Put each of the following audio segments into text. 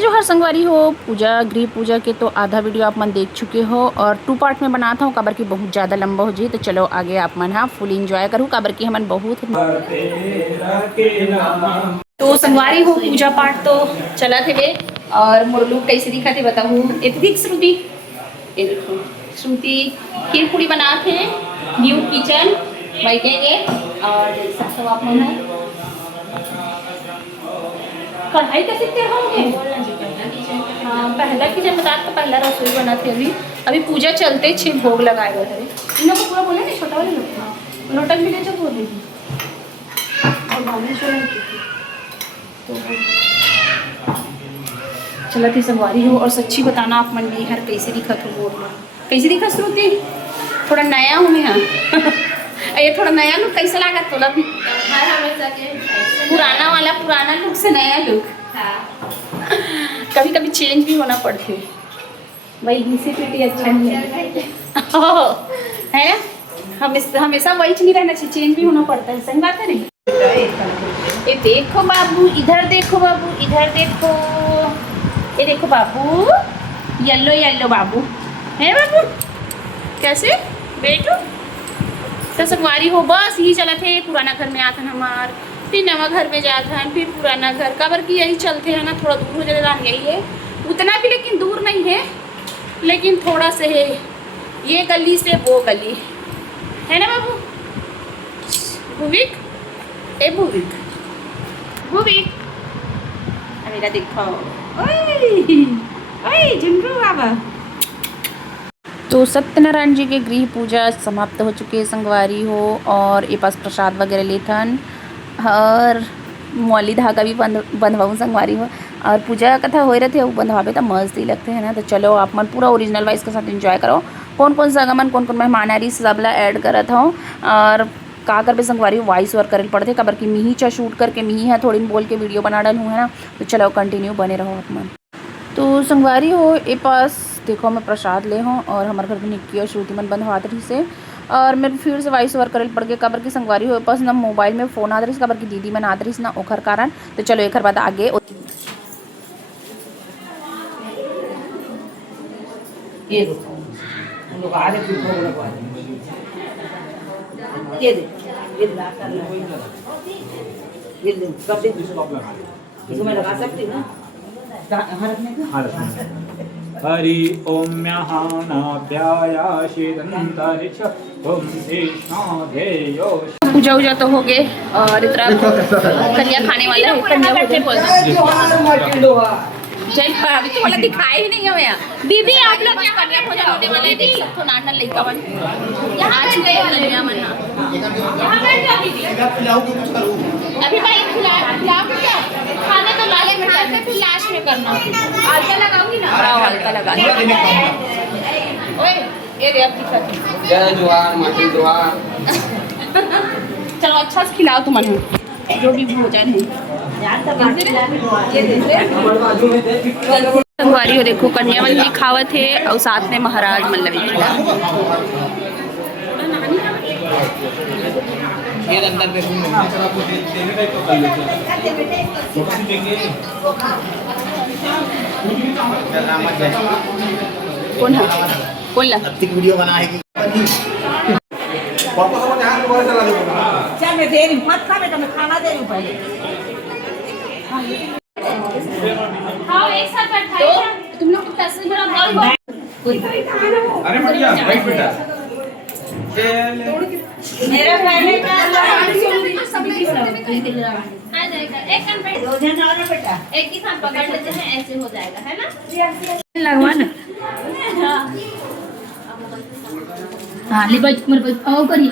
जय जोहर संगवारी हो। पूजा गृह पूजा के तो आधा वीडियो आप मन देख चुके हो और 2 पार्ट में बनाता हूँ काबर की बहुत ज़्यादा लंबा हो जाए। तो चलो आगे आप मन हाँ फुल इंजॉय करूँ काबर की हमन बहुत तो संगवारी हो पूजा पाठ तो चला थे और मोर लोग कैसे दिखा थे बताऊँ। इतनी श्रुति ये देखो श्रुति खीर पूड़ी बना थे न्यू किचन बैठेंगे और देख सकते हो आप मन कढ़ाई कैसे तैयार होंगे। हाँ पहला किचन बता तो पहला रसोई बना थे अभी पूजा चलते 6 भोग लगाए हुए थे इन लोग को पूरा बोले ना छोटा वाले लोग लोटक भी ले जो बोल रही थी तो चला थी संगवारी हो। और सच्ची बताना आप मन में हर कैसे दिखा तो बोल कैसे दिखा श्रुति थोड़ा नया हूँ मैं हाँ ये थोड़ा नया लुक कैसा लगा थोड़ा भी पुराना लुक से नया लुक कभी कभी चेंज भी होना पड़ते वही घिसी पीटी अच्छा नहीं है हमेशा वही नहीं रहना चाहिए चेंज भी होना पड़ता है सही बात है नहीं। ये देखो बाबू इधर देखो बाबू इधर देखो ये देखो बाबू येलो येलो बाबू है बाबू कैसे बेटू तो संगवारी हो बस यही चला थे पुराना घर में आथन हमार फिर नवा घर में जाथन फिर पुराना घर काबर की यही चलते हैं ना थोड़ा दूर हो जाता यही है उतना भी लेकिन दूर नहीं है लेकिन थोड़ा से है ये गली से वो गली है ना बाबू भूविक ए भूविक भूविक मेरा देखो ओए झुमरू बाबा। तो सत्यनारायण जी के गृह पूजा समाप्त हो चुकी है संगवारी हो और ये पास प्रसाद वगैरह लेथन और मौली धागा भी बंधवाऊँ संगवारी हो और पूजा कथा हो रहे थे वो बंधवावे तो मस्त ही लगते हैं ना। तो चलो आप मन पूरा ओरिजिनल वाइज के साथ एंजॉय करो कौन कौन सा आगमन कौन कौन मेहमान आ रही सबला ऐड करत हूँ और का कर पे संगवारी वॉइस ओवर करे पड़ते काबर की मी चा शूट करके मी है थोड़ी बोल के वीडियो बना डालूँ है ना। तो चलो कंटिन्यू बने रहो आप मन। तो संगवारी हो ये पास देखो मैं प्रसाद ले हूँ और हमारे घर में निक्की और श्रुति मन बंधवात रही से और मेरे फिर से वॉइस ओवर करे पड़ गए काबर की संगवारी हो पास ना मोबाइल में फ़ोन आत रही काबर की दीदी मन आत रही ना ओखर कारण। तो चलो एक बाद आगे ये लगा सकती ना हरि ओम पूजा उजा तो हो गए और इतना कन्या खाने वाला है कन्या भोजन बोलते जय अभी तो वाला दिखाई ही नहीं है यहाँ दीदी आप लोग कन्या भोजन होने वाला है देख सकते हो नाना लड़का बन आज गए कन्या मना अभी भाई खिलाओ क्या खाने तो लाले में करना फिर लास्ट में करना आलता लगाऊंगी ना आलता लगा ओए ये रे अब दिखा जय जोहार माटी जोहार चलो अच्छा से खिलाओ तुम जो भी भोजन है संगवारी हो देखो कन्या मन भी खावत है और साथ में महाराज मन लगे कौन है कौन ला वीडियो बनाएगी क्या मैं दे रही हूँ मत खा बेटा मैं खाना दे रही हूँ पहले हाँ एक साथ बैठाए तुम लोग कितना से बड़ा अरे बढ़िया राइट बेटा मेरा पहले का एक कान पे दो जन और बेटा एक ही साथ पकड़ लेते हैं ऐसे हो जाएगा है ना लगवा ना हाँ ले बैठ मेरे बैठ आओ करिए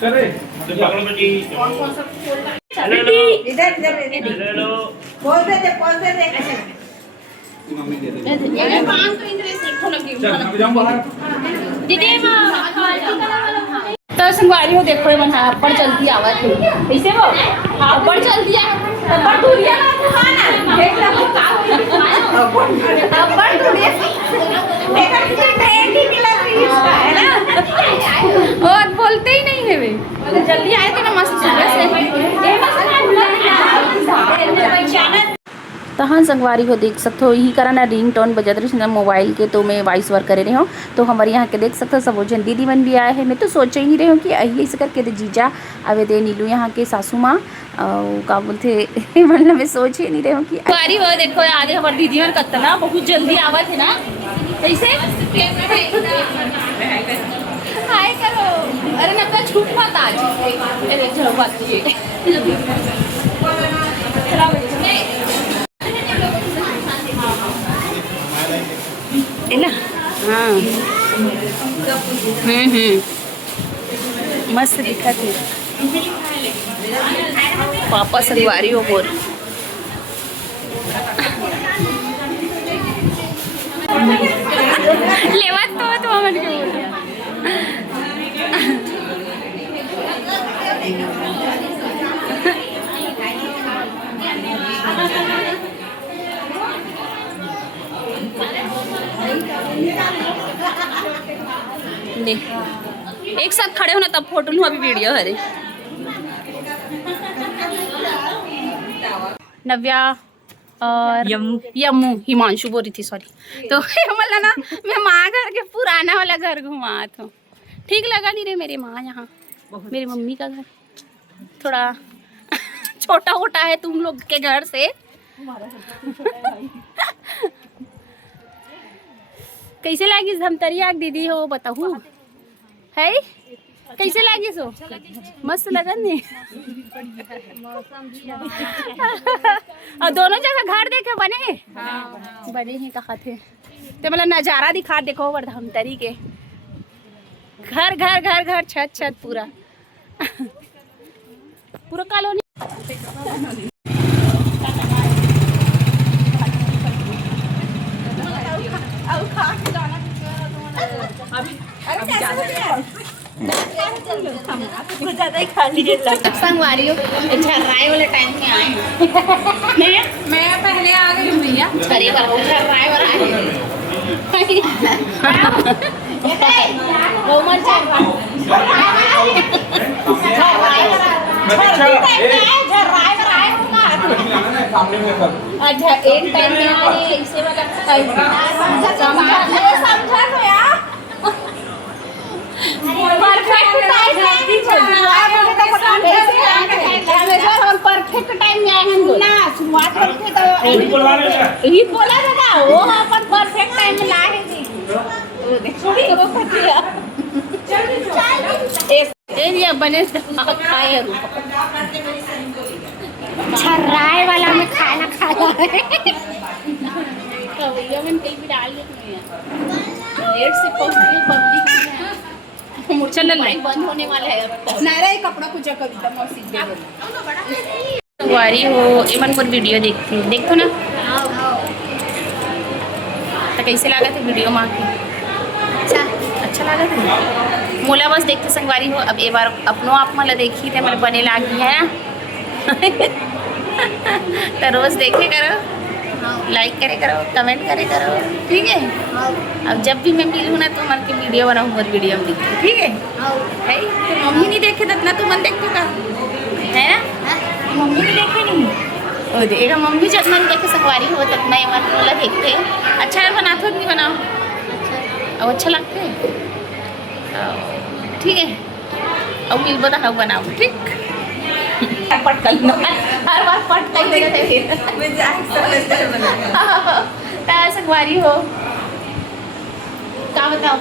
करे पकड़ो बेटी इधर बोल दे ये काम तो इंद्र से ठो लगी दीदी तो संगवारी हो देखो मन हाँ अब्बड़ जल्दी आवत है कैसे वो अब्बड़ जल्दी आवत और बोलते ही नहीं है वे जल्दी आए थे ना मस्त सुबह से। तो हाँ संगवारी हो देख सकते हो यही कारण रिंग टोन बजत रही मोबाइल के तो मैं वॉइस वर्क करे रही हूँ। तो हमारे यहाँ के देख सकते हो सब वो जन दीदी मन भी आए हैं। मैं तो सोच ही नहीं रही हूँ कि यही से करके दे जीजा अवे दे नीलू यहाँ के सासू माँ का बोलते मतलब मैं सोच ही नहीं रही हूँ कि संगवारी हो देखो आगे हमारे दीदी मन कतना बहुत जल्दी आवा थे ना कैसे हाय करो अरे ना तो छूट मत आज चलो बात ना हाँ मस्त दिखा थी पापा संगवारी हो बोल लेवा तो मन के बोल एक साथ खड़े हो ना तब फोटो लूँ अभी वीडियो हरे नव्या और यम्मू हिमांशु बोल रही थी सॉरी। तो मतलब ना मैं माँ घर के पुराना वाला घर घुमा था ठीक लगा नहीं रे मेरी माँ यहाँ मेरी मम्मी का घर थोड़ा छोटा मोटा है तुम लोग के घर से कैसे लगी धमतरिया दीदी हो बताऊँ है कैसे लगी सो मस्त लगन ने और दोनों जगह घर देखे बने बने हैं कहा थे तो मतलब नज़ारा दिखा देखो धमतरी के घर घर घर घर छत छत पूरा पूरा कॉलोनी संगवारी झर्राए वाले टाइम में आए मैं पहले आ गई हूँ भैया अरे झर्राए वाला अच्छा एक टाइम में आ रही है इससे परफेक्ट टाइम में आए हैं ना शुरुआत करके तो ही बोला था वो अपन परफेक्ट टाइम में लाए हैं एरिया बने खाए छर्राए वाला में खाना खाया है कवैया में कहीं भी डाल देते हैं लेट से पब्लिक चल लाइन बंद होने वाला है अब नारा कपड़ा कुछ कविता मौसी संगवारी हो एमन पर वीडियो देखो ना तो कैसे लगा था वीडियो माँ की अच्छा लगा था मोला बस देखते संगवारी हो अब एक बार अपनों आप मला देखी थे मतलब बने लागी है तो रोज देखे करो लाइक करे करो कमेंट करे करो ठीक है। अब जब भी मैं मिलूँ ना तो मन की वीडियो बनाऊँ बहुत वीडियो में दिखती ठीक है तो मम्मी नहीं देखे तो इतना तो मन देखते का है ना मम्मी नहीं देखे नहीं और देखा मम्मी जब मन देखे संगवारी हो तब मैं मन बोला देखते अच्छा है बनाते हो नहीं बनाओ अब अच्छा लगते है ठीक है अब मिल बता बनाओ ठीक पट कर हर बार पट कर देते संगवारी हो क्या बताओ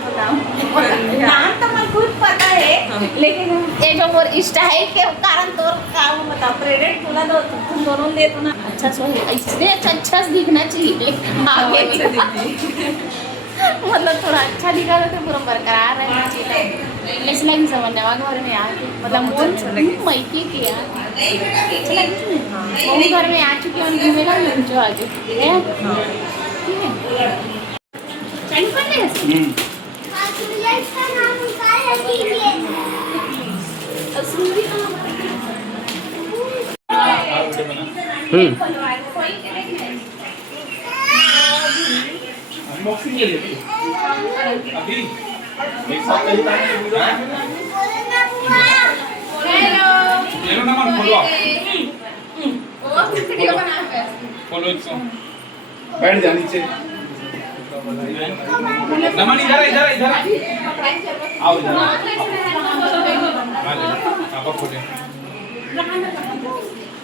नाम तो मैं खुद पता है लेकिन ये जो मोर स्टाइल के कारण तो काम बताओ क्रेडिट तुला दो तुम दोनों दे तो ना अच्छा सो इससे अच्छा दिखना चाहिए आगे मतलब थोड़ा अच्छा दिखा तो पूरा बरकरार रहना चाहिए इसलिए नहीं समझने वाला घर में आके मतलब मैके के यार मम्मी घर में आ चुकी है घूमेगा जो आगे ठीक है चालू कर ले अनबॉक्सिंग के लिए अभी एक साथ कहीं टाइम पूरा ये ना मन खोलो खोलो इसको बैठ जा नीचे नमन इधर इधर इधर आओ इधर आ ले आप खोले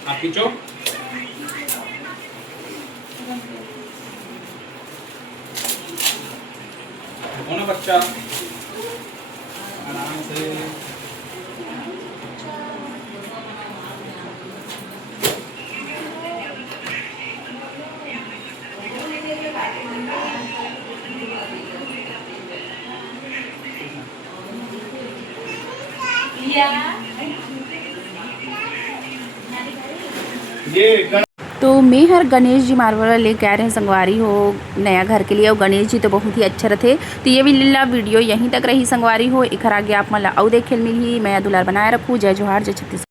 आप खींचो कौन बच्चा आराम से ये तो मेहर गणेश जी मार्बल लेके आ रहे हैं संगवारी हो नया घर के लिए और गणेश जी तो बहुत ही अच्छे रथे। तो ये भी लीला वीडियो यहीं तक रही संगवारी हो एक आगे आप मतलब अउ देखे मिली मैं दुलार बनाए रखूँ। जय जोहार जय छत्तीसगढ़।